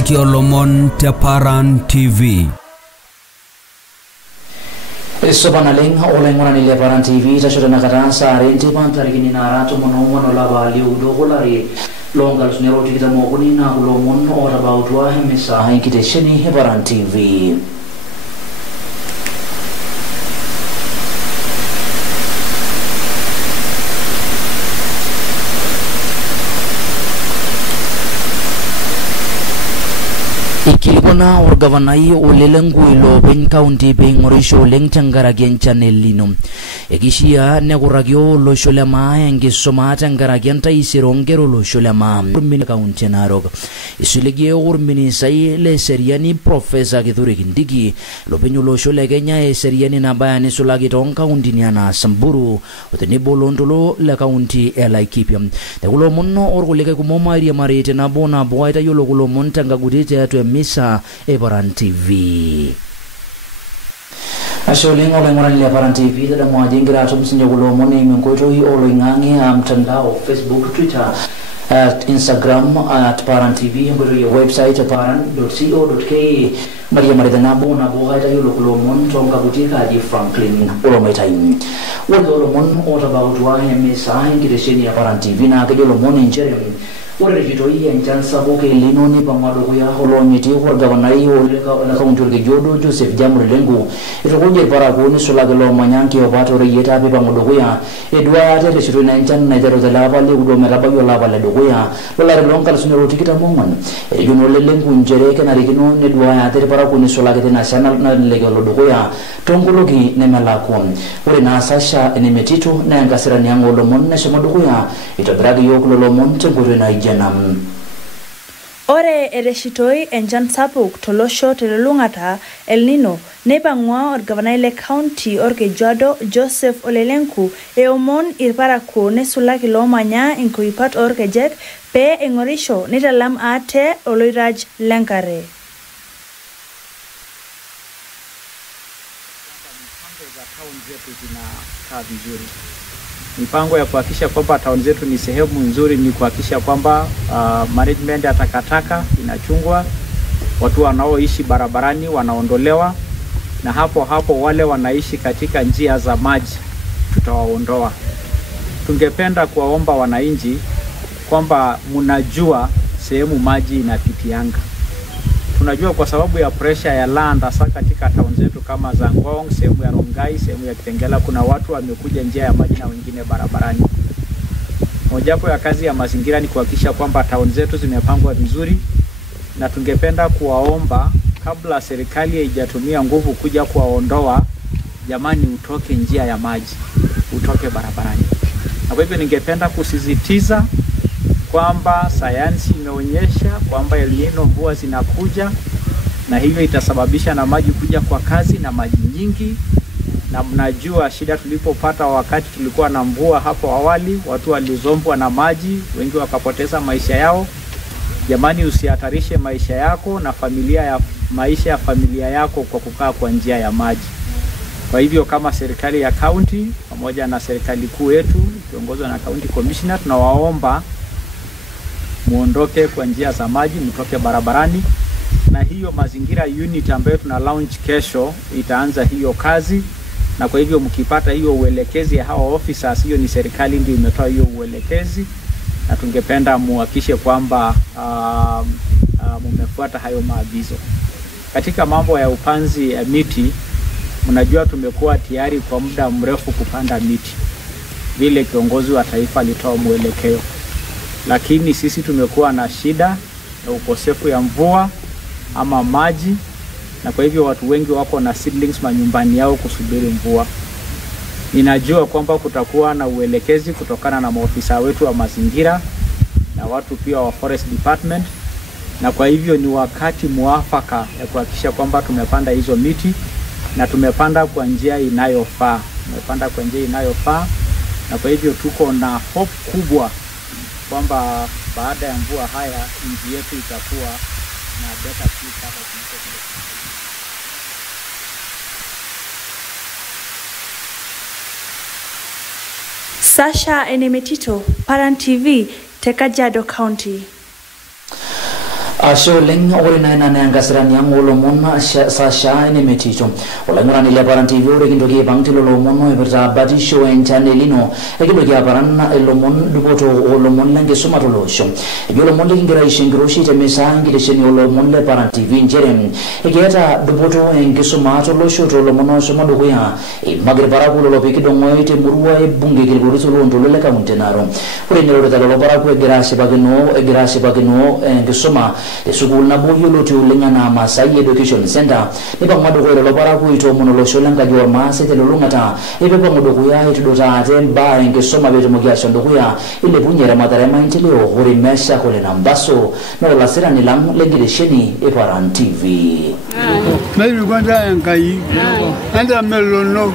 Tokyo Lomon Teparan TV. Sobanaleng oleh ngorang ni Leparan TV tashuda nakatan sa arenti pantar gini narato monomon ola bali udo kolari longal sunero kita mo kuni na ulomon ora bautwa hemisa hai kita sheni Leparan TV. Ikikona orgavanai olelengu ilo ben county ben orisho leng tangara gen channel lino ekishia neguragyo lo sholama enge soma tangara gen ta isirongero lo sholama min county narog isilege urmini sai le seriani professor Githuri Kindiki lo benyo lo sholegenya e seriani na bayani sulagi ton county ni ana Samburu oteni bolondolo la county Laikipia de ulo monno orgoleke kumoma ria marete na bona boita yolo kulo montanga gudite atu Misa Leparan TV. Asholing oleh ngorang Leparan TV tada mo ajingira atum sinjogulo moni mengkoito i olo ingangi mtandao Facebook, Twitter, Instagram @Paran TV, ngoro ya website paran.co.ke. Maria Maridana bona boga ita yolo kulo mon tonga butika di Franklin olo maitain. Wolo mon ora bautwa Misa ngiresheni ya Paran TV na kejolo moni ncherem. Ore jitoi yang jansa boke lino ni pamado kuya holo nyeti ko gavanai ole la kauntur ke jodo Joseph Jamur Lengu ito kunje para ko ni sulaga lo manyanki obato re yeta be pamado kuya edwa ate re siru na nchan na jero de lava le udo meraba yo lava le do kuya lola re lonkal sunero tikita momon e juno le Lengu njere ke na rikino ne dua ate para ko ni sulaga de national na le lo do kuya tongologi ne malako ore na sasha ene metito na ngasira nyango lo mon na shomado kuya ito bragi yo lo mon tengure na Ore ereshitoi enjan sapuk tolosho telelungata El Nino nepangwa orgavanai le county orkejuado Joseph Olelenku eomon irparako nesulaki lomanya inkuipat orkejek pe engorisho nitalam ate oloiraj lenkare. Mipango ya kuhakikisha kwamba town zetu ni sehemu nzuri ni kuhakikisha kwamba management ya takataka inachungwa, watu wanaoishi barabarani wanaondolewa, na hapo wale wanaishi katika njia za maji tutawaondoa. Tungependa kuwaomba wananchi kwamba mnajua sehemu maji inapitianga. Tunajua kwa sababu ya pressure ya land hasa katika town zetu kama za Ngong, sehemu ya Rongai, sehemu ya Kitengela, kuna watu wamekuja njia ya maji na wengine barabarani. Mojawapo ya kazi ya mazingira ni kuhakikisha kwamba town zetu zimepangwa vizuri, na tungependa kuwaomba kabla serikali haijatumia nguvu kuja kuwaondoa, jamani utoke njia ya maji, utoke barabarani. Na kwa hivyo ningependa kusisitiza kwamba sayansi imeonyesha kwamba El Nino mvua zinakuja, na hivyo itasababisha na maji kuja kwa kasi na maji nyingi. Na mnajua shida tulipopata wakati tulikuwa na mvua hapo awali, watu walizombwa na maji, wengi wakapoteza maisha yao. Jamani usihatarishe maisha yako na maisha ya familia yako kwa kukaa kwa njia ya maji. Kwa hivyo kama serikali ya county pamoja na serikali kuu yetu ikiongozwa na county commissioner, tunawaomba muondoke kwa njia za maji, mtoke barabarani. Na hiyo mazingira unit ambayo tuna launch kesho itaanza hiyo kazi, na kwa hivyo mkipata hiyo uelekezi ya hawa officers, hiyo ni serikali ndio imetoa hiyo uelekezi, na tungependa muhakikishe kwamba mmefuata hayo maagizo. Katika mambo ya upanzi ya miti, mnajua tumekuwa tayari kwa muda mrefu kupanda miti vile kiongozi wa taifa alitoa mwelekeo, lakini sisi tumekuwa na shida ya ukosefu ya mvua ama maji, na kwa hivyo watu wengi wako na seedlings manyumbani yao kusubiri mvua. Ninajua kwamba kutakuwa na uelekezi kutokana na maofisa wetu wa mazingira na watu pia wa forest department, na kwa hivyo ni wakati muafaka ya kuhakikisha kwamba tumepanda hizo miti na tumepanda kwa njia inayofaa. Na kwa hivyo tuko na hope kubwa kwamba baada ya mvua haya nchi yetu itakuwa na better future. Sasha Enemetito, Paran TV, Kajiado County. Asholing orina na ngasirani yang ulomon sasha ini meticho. Olanguran ile paran TV ore kindoki bangti lolomon eberza badi show en channelino. Ekindoki paran elomon dupoto olomon lange sumatolo show. Elomon le ngira ishingroshi te mesa ngile sheni olomon le paran TV njerem. Eketa dupoto en sumatolo show olomon sumado kuya. Magre paraku lo pikidongo ite murua e bunge kilgoruso lo ndolo le kamuntenaro. Ore nero talo paraku egrasi bageno ngisuma Sukul na buyu luti ulinga na Masai Education Center. Ipa mwado kwa ilo paraku ito monolo sholanga jua maase te lulungata. Ipa mwado kuya ito dota atemba ngisuma beto mugia shondo kuya. Ile bunyera matarema intilio huri mesha kule na mbaso. Na ulasira nilang lengile sheni Paran TV. Maybe kwanda yankai. Anda melono.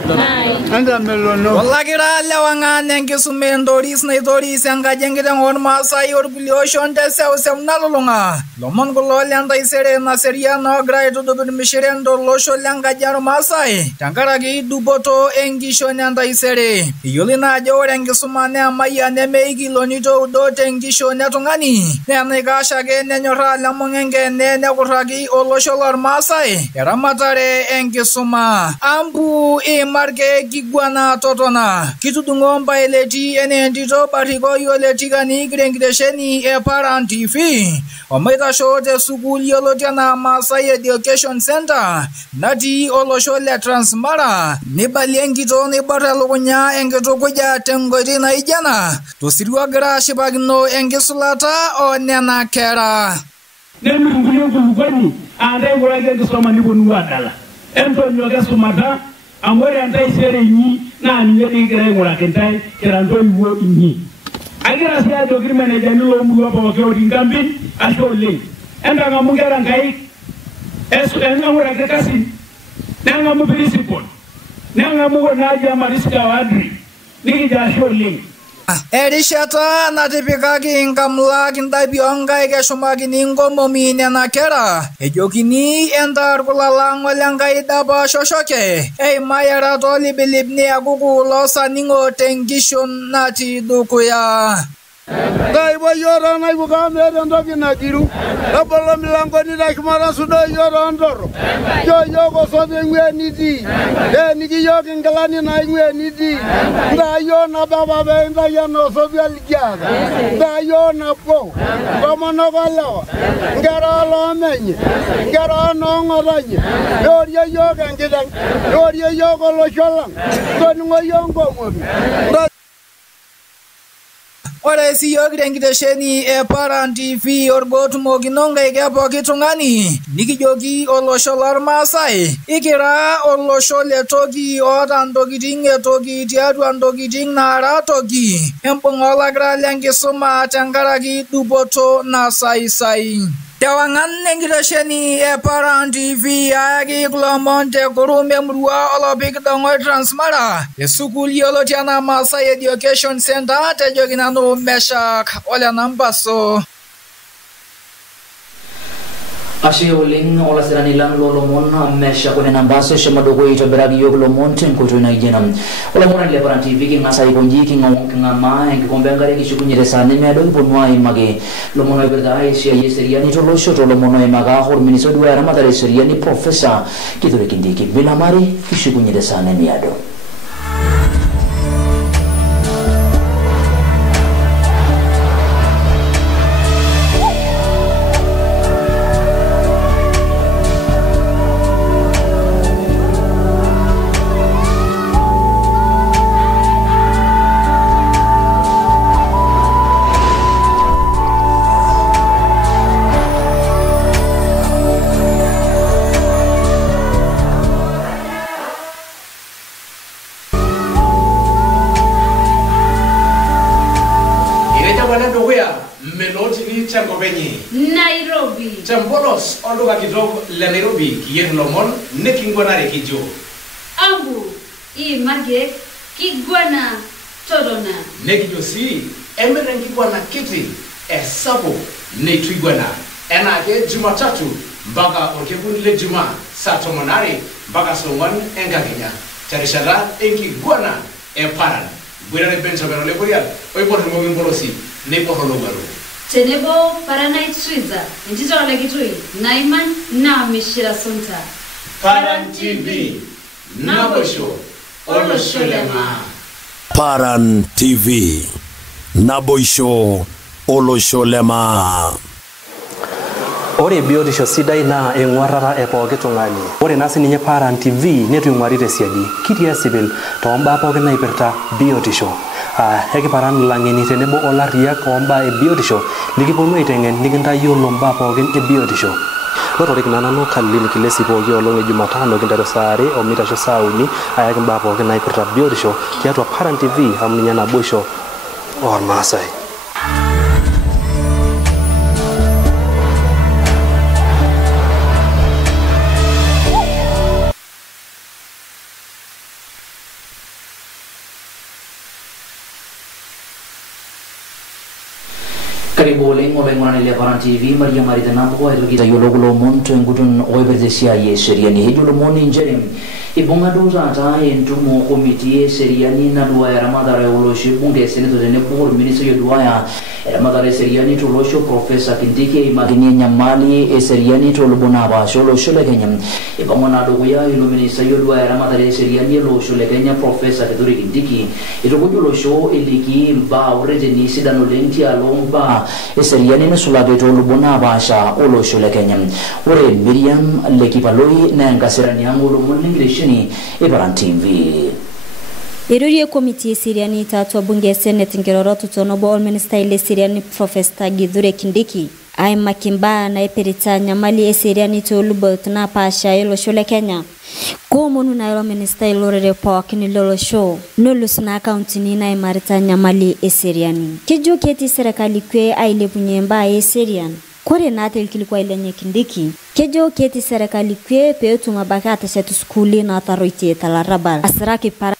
Wallakira lewangane ngisume ndoris na idoris yanga jengita ngon Masai orgulio shonde sew nalulunga. Lomon kulo lenda isere na seria no grade do misherendo losho langa jaro Masai. Tangaragi duboto engisho nenda isere. Yulina jore ngisumane amaya nemeigi lonito do tengisho netungani. Nene gashage nenyora lamongenge nene kuragi olosho lor Masai. Eramatare engisuma. Ambu marke gigwana totona. Kitudungomba eleti enendito bariko yoleti gani grengidesheni Paran TV. Omaita shote sukuli yolotiana Masai Education Center. Nati olosho le Transmara. Nibali engito nibatalo kunya engito kuja tengoti na ijana. Tosiriwa gira shibagino engisulata o nena kera. Nemi nguyo kulugani. Ande ngurage kusoma nipo nuwadala. Ento nyoga sumata. Amore antai sere ni na nyeri gira ngurage ntai kirando iwo inyi. Agira siya do kirmene janilo mbuwa pa wakeo dingambi ashole. Enda ngamungera ngai esu ngura kekasi. Nanga mu principal. Nanga mu naja mariska wadri. Niki ashole. Erishata na tipikaki inkamla kintai bionga ike shumaki ningo momine na kera. Ejokini endar kulalang walangai daba shoshoke. Mayara toli bilibni akuku losa ningo tengishon nati dukuya. Dai bo yoro na ibuka mere ndoki na jiru. Abolo milango ni dakmara sudo yoro ndoro. Yo go so de ngwe nidi. Niki yo ngalani na ngwe nidi. Nda yo na baba be nda yo no so bi aligiada. Nda yo na po. Como no galo. Ngara lo menye. Ngara no ngoranye. Yo gangidan. Yo go lo sholang. So ngo yo ngo mo. Ore si yogirengidesheni Paran TV orgotu moginonga igepo kitungani. Niki jogi olosho lor Masai. Ikira olosho le togi otan dogiting etogi tiadwan dogiting nara togi. Empungola gra lengisuma tangaragi duboto na sai. Tawangan nengidesheni Paran TV ayagi glomonte kurume mruwa olopik dongo Transmara. Sukuli yolotiana Masai Education Center tejoginano meshak ole nambaso. Ashe uling ola sirani lang lolomon mesha kone nambase shemadogo ito beragi yog lomonte nkutu na ijenam. Ola mona nile Paran TV ki ngasai konji ki ngama enki kombengare ki shukunyere sane meadogi ponwa image. Lomono iberda aisha yeseriani tolo shoto lomono imaga hor minisodu ya ramadare seriani profesa kitore kindiki. Milamari ki shukunyere sane meado. Nairobi. Chambolos ondoka kidogo la Nairobi kiyen lomon nekingwana rekijo. Ambu marge kigwana todona. Nekijo si emerengi gwana kiti esapo netuigwana. Enake Jumatatu mpaka orkebunile Juma saa 8 mpaka saa 1 engakenya. Charishara enki gwana Paran. Bwira ne bencha berole burial. Oi porto mo ngolosi ne porto lo garo. tenebo Paranite Swiza entito lekitui Naiman na Mishira Sonta. Paran TV Nabosho Olosholema. Paran TV Nabosho Olosholema. Ore biotisho sidai na engwarara e pooki tung'ani. Ore nasi ninye Paran TV netu ing'warita esiadi. Kitii esipil tombaa pooki naipirta biotisho. Ekiparan lang'eni tenebo olariak ombaa e biotisho likiponu aiteng'en nikintayiolo mbaa pookin e biotisho. Lotorik nanu Kalin Kilesi pooki olong' e Jumatano kinteru saa 2 omeitasho saa 3 ayaki mbaa pookin naipirta biotisho tiatua Paran TV amu ninye naboisho ormaasai. Karibu oleng oleng'orani le Paran TV Maria Marita Nambuko aitokitayiolo kulo omon toenkutun oipirta esiai eseriani. Ejo lomon inchere ibung'a duo taata entumo komiti eseriani naduaya eramatare olosho bunge eseneto tenebo orministai oduaya eramatare eseriani tolosho Professor Kindiki eimakini enyamali eseriani tolubon naapaasha olosho le Kenya. Ibung'a naa dukuya ilo ministai oduaya eramatare eseriani olosho le Kenya Professor Kithure Kindiki itukuja olosho eliki mbaa orreteni sidan oleng tialo mbaa eseriani nesulaki tolubon naapaasha olosho le Kenya. Ore Miriam Lekipaloi naa enkasirani ang' olomon lengiresheni e Paran TV. Irorie komiti eseriani tiatua bunge esenet nkirorot tonobo olministai leseriani Professor Kithure Kindiki aimaki mbaa naipirta nyamali eseriani tolubot naapaasha olosho le Kenya. Komonu na ilo ministai lorere pookin lolosho nolus na kauntini naimarita nyamali eseriani. Kejo keti serikali kwe ailepunye mbaa eseriani. Kore naate ilkilikuwa lenye Kindiki kejo keti serikali kwe peetum abaki ateshetu skuli naataroitie talarabal asiraki para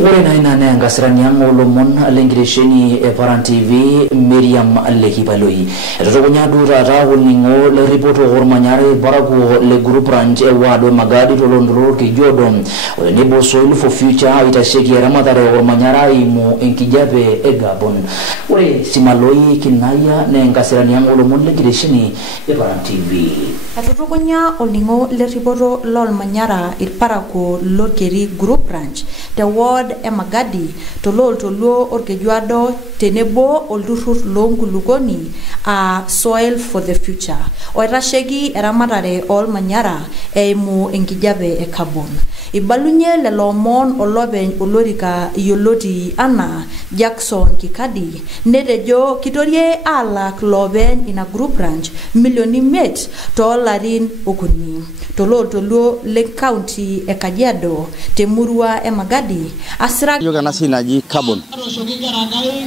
Ore naina na enkasirani ang' olomon lengiresheni e Paran TV Miriam Lekipaloi. Etutukunya duo taata olning'o le ripoto ormanyara parakuo le group ranch e wado Magadi tolondoro Kijodo otenebo Soil for Future aitasheki eramatare ormanyara eimu enkijape e Gabon. Ore Simaloi Kinaya na enkasirani ang' olomon lengiresheni e Paran TV. Etutukunya olning'o le ripoto lormanyara irparakuo lorkeri group ranch te ward Magadi tololtoluo orkejuado tenebo olturur lonkulukoni Soil for the Future oitasheki eramatare olmanyara eimu enkijape e carbon. Ibalunye lelo omon olopeny olorika yioloti ana Jackson Kikadi netejo kitorie alak loopeny ina group ranch milioni 5 toolarin okuni tololtoluo le county e Kajiado temurua e Magadi asira yoga nasi naji carbon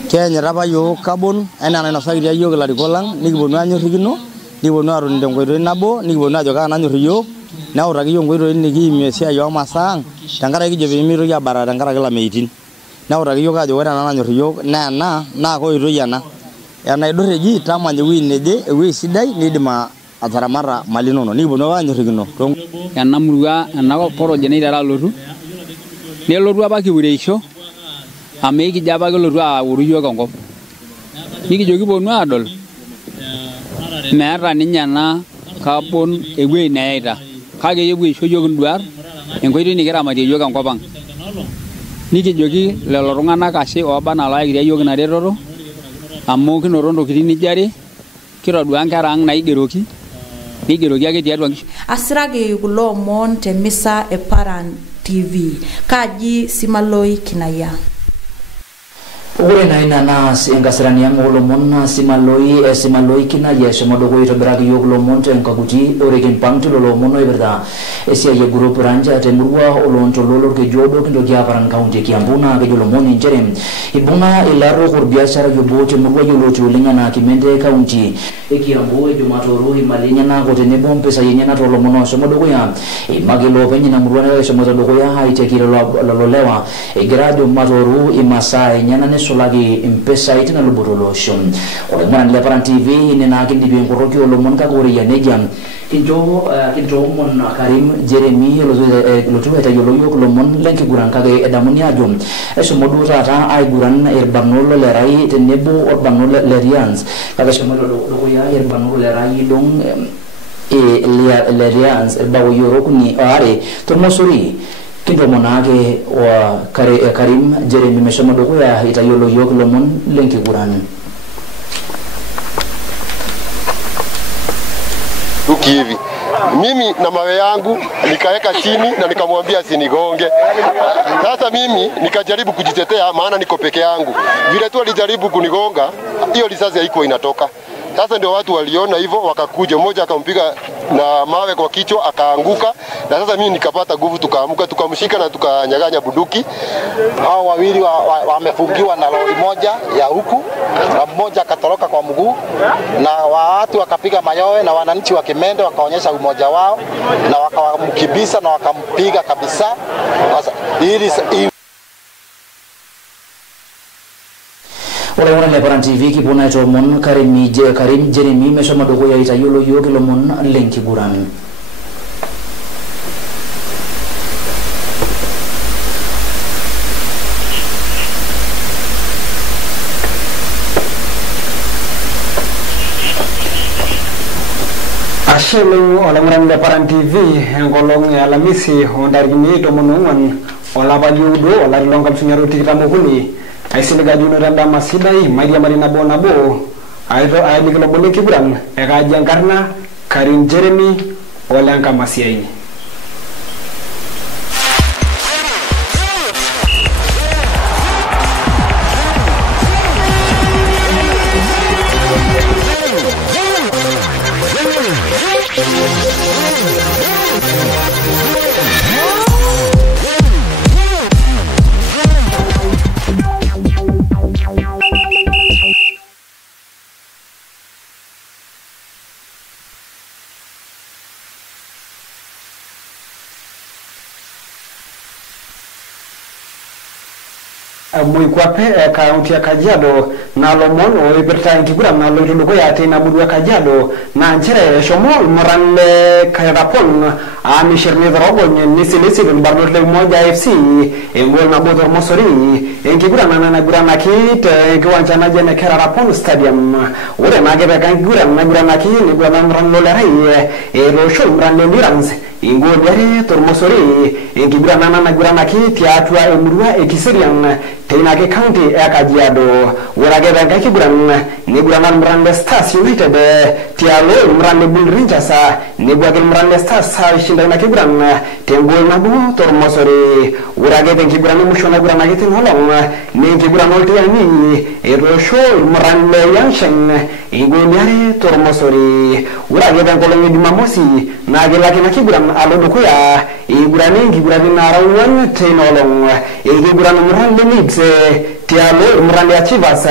Kenya raba yo carbon ena nainosaki yoga larikolang nikiponu anyorikino nikiponu aton tenkoitoi nabo nikiponu ajo kaa nanyor iyiok neutaki yo nkoitoi nikiimie esiai omasaa tenkaraki kijo peemitoki abara tenkaraki lameitin neutaki yo ajo ore ena nanyor iyiok naa ena naa koitoi ena enaidurr eji tamany ewuei neje ewuei sidai nidim ataramata mali inono nikiponu anyorikino ena murua ena poroje neitara alotu nelotu apa kiureisho amu ekijo apa kelotu auru yiok enkop nikijo kiponu adol meeta ninye ena carbon ewuei neyaita kake epuo aisho yiok induat enkoitoi nikiramatie yiok enkop ang' nikijoki lelo tung'anak ashe ooba naalakitia yiok ina retoto amu kinoto ntokitin nijo are kitodua nkera ang' naigeroki nigeroki ake tiatua nkishu. Asiraki kulo omon te misa e Paran TV kaji Simaloi Kinaya. Ore naina na enkasirani ang' olomon Simaloi Kinaya eshomo dukuya aitobiraki yiok lomon tenkakuti ore kimpang' lelo omon oipirta esiai e group ranch temurua olontoluo lorkejuodo kintoki Paran county Kiambu naa kejo lomon inchere ibung'a ilarok orbiashara obo temurua yioloti oleng enaa Kimende county e Kiambu ejo matoru imali enyenak otenebo mpisai enyenak tolomon oshomo dukuya imaki loopeny ina murua eshomoita dukuya aiteki lelo lewa egira ajo matoru imasaa enyenak neisulaki impesai tina luboto losho. Oloing'oni le Paran TV nena kindipi enkoroki olomon kake ore yia nejia kintoomon Karim Jeremy lotu aitayiolo yiok ilomon lenkiguran kake edamuni ajo eshomo duo taata aiguran irbarnot le Rai tenebo orbarnot le Rians kake eshomoito dukuya irbarnot le Rai dong le Rians irbawo yorokuni are tormosori kintomonake wa Karim Jeremy meshomo dukuya aitayiolo yiok ilomon lenkiguran. Tuki hivi mimi na mawe yangu nikaweka chini na nikamwambia sinigonge. Sasa mimi nikajaribu kujitetea maana niko peke yangu. Vile tu alijaribu kunigonga, hiyo risasi haiko inatoka. Sasa ndio watu waliona hivyo wakakuja, mmoja akampiga na mawe kwa kichwa akaanguka, na sasa mimi nikapata nguvu tukaamuka tukamshika na tukanyaganya bunduki. Hao wawili wamefungiwa na lori moja ya huku na mmoja akatoroka kwa mguu, na watu wakapiga mayowe na wananchi wa Kimende wakaonyesha umoja wao na wakamkibisa na wakampiga kabisa. Oloing'oni le Paran TV kipuna etomon Karim Jeremy meshomo dukuya aitayiolo yiok ilomon lenkiguran. Ashelo oloing'oni le Paran TV enkolong Alamisi ontarikini 14 olapa lioudo olari loonkalifuni 23 aisiligajino tendama sidai mairiamari nabo ailiki lobo lenkiguran ekaaji enkarna Karim Jeremy olenkamasia. Muikwape kaunti ya Kajiado na lomon oipirta enkiguran naloito dukuya teina murua Kajiado na nchere shomo irmuran Kairapon amishirni dhorogony nisilisi irbarnot le Umoja FC engol nabo tormosori enkiguran naiguranaki tekiwanja naje ne Kairapon Stadium. Ore nake peka enkiguran naiguranaki niguran mran lolerai elosho mran le Mirans ingol yare tormosori enkiguran naiguranaki tiatua emurua ekiserian teina ke county ya Kajiado. Ore ake peka enkiguran niguran mran Stars United tialo mran Bull Rangers niguake mran Stars shinda na kiguran tengol nabo tormosori. Ore ake enkiguran musho naiguranaki tinolong nenkiguran oltiani erosho mran le Yanshen ingol yare tormosori. Ore ake enkolong Jumamosi nagelaki na kiguran alo dukuya igurani enkiguran narawuan tinolong enkiguran mran le Leeds tialo mran le Chivas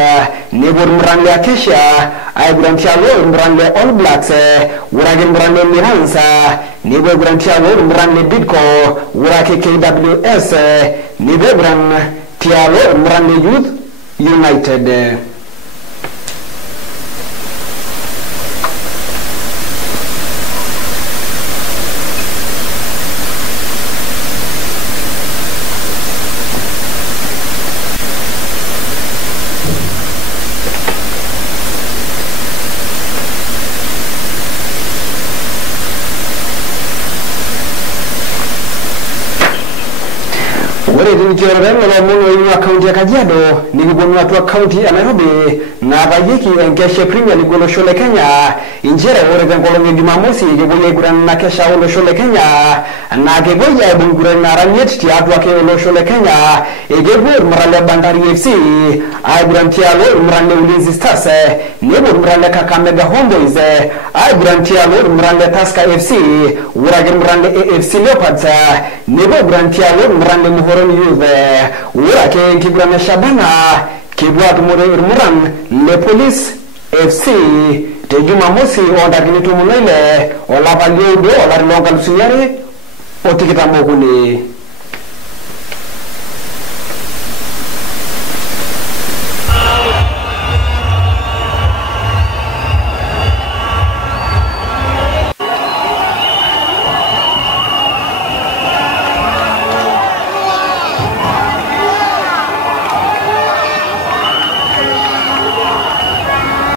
nebor mran le Acacia aiguran tialo mran le All Blacks. Ore ake mran le Mirans nebo guran tialo mran le Bidco. Ore ake KWS nebo guran tialo mran le Youth United. Ore tinkioreren olomono ing'ua kaunti ya Kajiado nikiponu atua kaunti ya Nairobi nabayieki enkeshe Premier League olosho le Kenya inchere ore tenkolong Jumamosi kepuoi aiguran ina kesha olosho le Kenya na kepuoi aibung guran aranyet tiatua ke olosho le Kenya ekepuo irmuran le Bandari FC aiguran tialo irmuran le Ulinzi Stars nebo irmuran le Kakamega Homeboys aiguran tialo irmuran le Tusker FC. Ore ake irmuran le AFC Leopards nebo aiguran tialo irmuran le Muhoroni Youth. Ore ake enkiguran e Shabana kepuo atumore irmuran le Police FC te Jumamosi ontarikini 16 olapa lioudo olari loonkalusuni are o tikitam okuni.